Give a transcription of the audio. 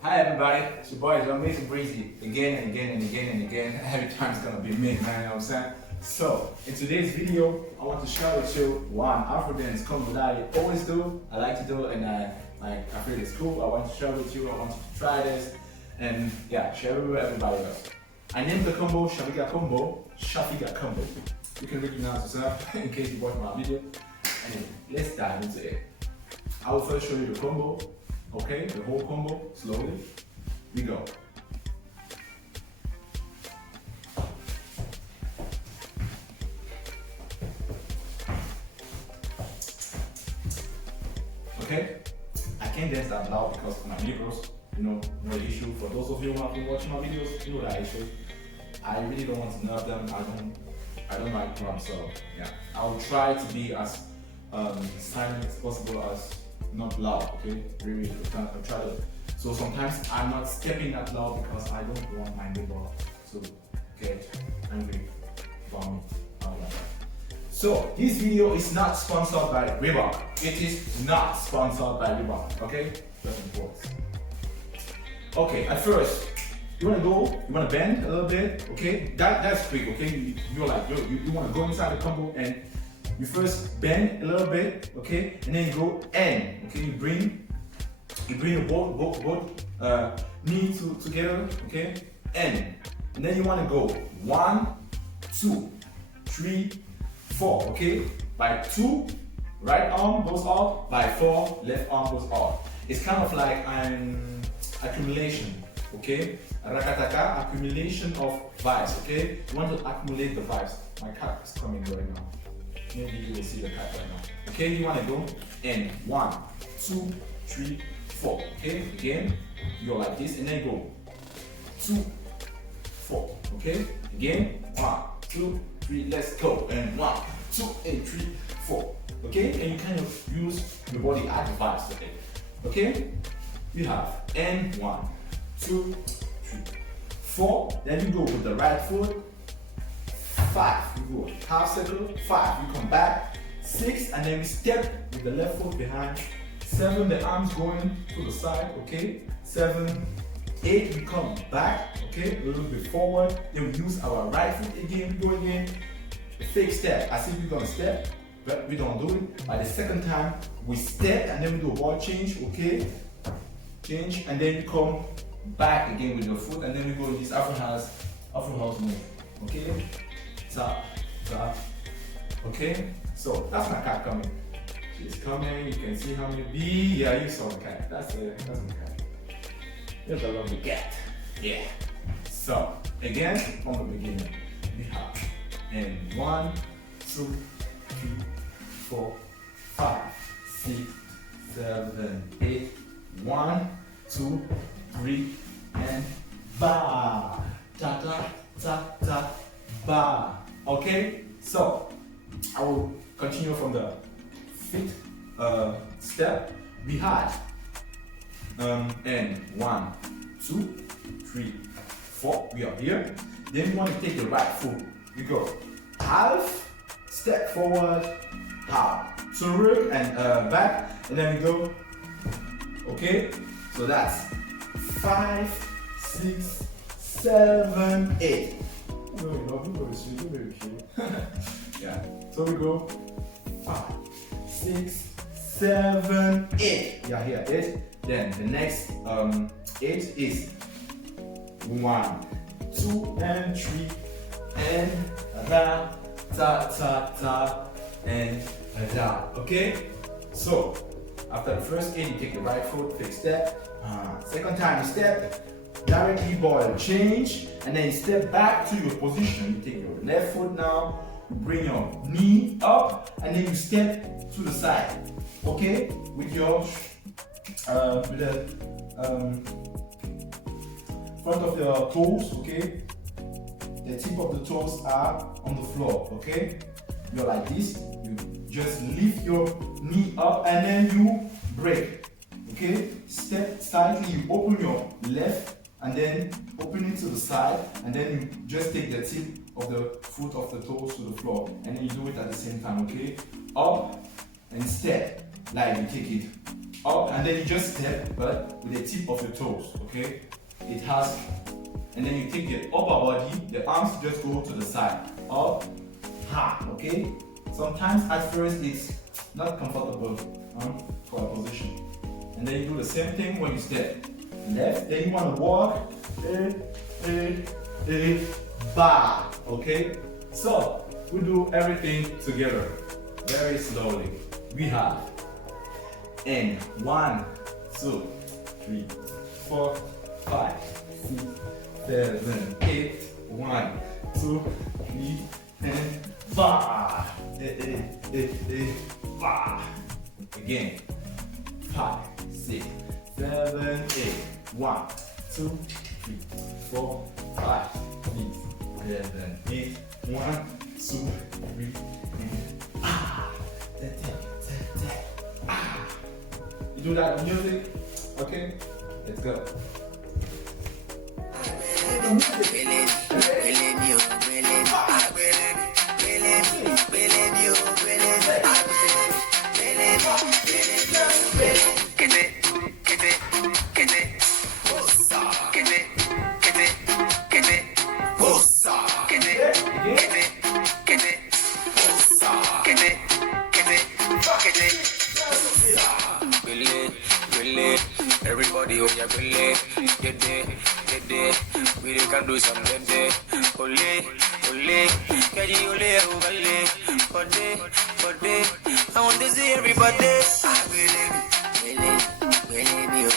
Hi everybody, it's your boy, it's amazing Breezy. Again and again and again and again. Every time it's gonna be me, man, you know what I'm saying? So, in today's video, I want to share with you one Afrodance combo that I always do, I like to do, and I feel it's cool. I want to share with you, I want you to try this, and yeah, share it with everybody else. I named the combo Shafiga Combo. You can recognize yourself in case you watch my video. Anyway, let's dive into it. I will first show you the combo, okay? The whole combo, slowly. We go. Okay? I can't dance that loud because of my neighbors, no issue. For those of you who have been watching my videos, you know that issue. I really don't want to nerve them. I don't like drums, so yeah. I will try to be as silent as possible, as not loud, okay? Really, I'll try to. So sometimes I'm not stepping that loud because I don't want my neighbor to get angry about me. So this video is not sponsored by Reebok. It is not sponsored by Reebok, okay? Just important. Okay, at first, you wanna bend a little bit, okay? That's quick, okay? You wanna go inside the combo and you first bend a little bit, okay? And then you go N, okay? You bring your both knees together, okay? N. And then you wanna go 1, 2, 3, 4, okay? By 2, right arm goes out. By 4, left arm goes out. It's kind of like an accumulation, okay? Rakataka, accumulation of vibes, okay? You want to accumulate the vibes. My cat is coming right now. Maybe you will see the cat right now. Okay, you want to go in 1, 2, 3, 4. Okay, again, you're like this, and then go 2, 4. Okay, again, 1, 2, 3, let's go. And 1, 2, and 3, 4. Okay, and you kind of use your body as vibes. Okay, okay, you have N 1, 2, 3, 4. Then you go with the right foot. 5, you go half circle. 5, you come back. 6, and then we step with the left foot behind. 7, the arms going to the side, okay? 7, 8, we come back, okay? A little bit forward. Then we use our right foot again, go again. A fake step, as if we're gonna step, but we don't do it. By the second time, we step and then we do a ball change, okay? Change, and then you come back again with your foot, and then we go with this Afro house move, okay? Tap, tap. Okay, so that's my cat coming. She's coming. You can see how many bee. Yeah, you saw the cat. That's my cat. There's a lovely cat. Yeah. So again, from the beginning, we have and 1, 2, 3, 4, 5, 6, 7, 8. 1, 2, 3, and ba. Ta ta ta ta. Ba. Okay, so I will continue from the 5th step. We had and 1, 2, 3, 4. We are here. Then we want to take the right foot. We go half, step forward, half, zurück and back, and then we go. Okay, so that's 5, 6, 7, 8. Yeah, so we go 5, 6, 7, 8. Yeah, here 8. Then the next 8 is 1, 2, and 3, and da ta ta ta and da. Okay, so after the first 8, you take the right foot, fake step. Second time you step. Directly ball change, and then you step back to your position. You take your left foot now, you bring your knee up, and then you step to the side. Okay, with your with the front of your toes. Okay, the tip of the toes are on the floor. Okay, you're like this. You just lift your knee up, and then you break. Okay, step slightly. You open your left. And then open it to the side, and then you just take the tip of the foot of the toes to the floor, and then you do it at the same time, okay? Up and step, like you take it up, and then you just step, but with the tip of your toes, okay? It has, and then you take the upper body, the arms just go to the side, up, ha, okay? Sometimes at first it's not comfortable for a position. And then you do the same thing when you step. Left, then you want to walk, ba, okay? So, we do everything together, very slowly. We have, and 1, 2, 3, 4, 5, 6, 7, 8, 1, 2, 3, and ba, ba. Again, 5, 6, 7, 8, 1, 2, 3, 4, 5, 6, 7, 8, 1, 2, 3, and ah. You do that with music? Okay? Let's go. Everybody on your belly, we can do some day. Ole, can you ole, I want to see everybody. I believe you.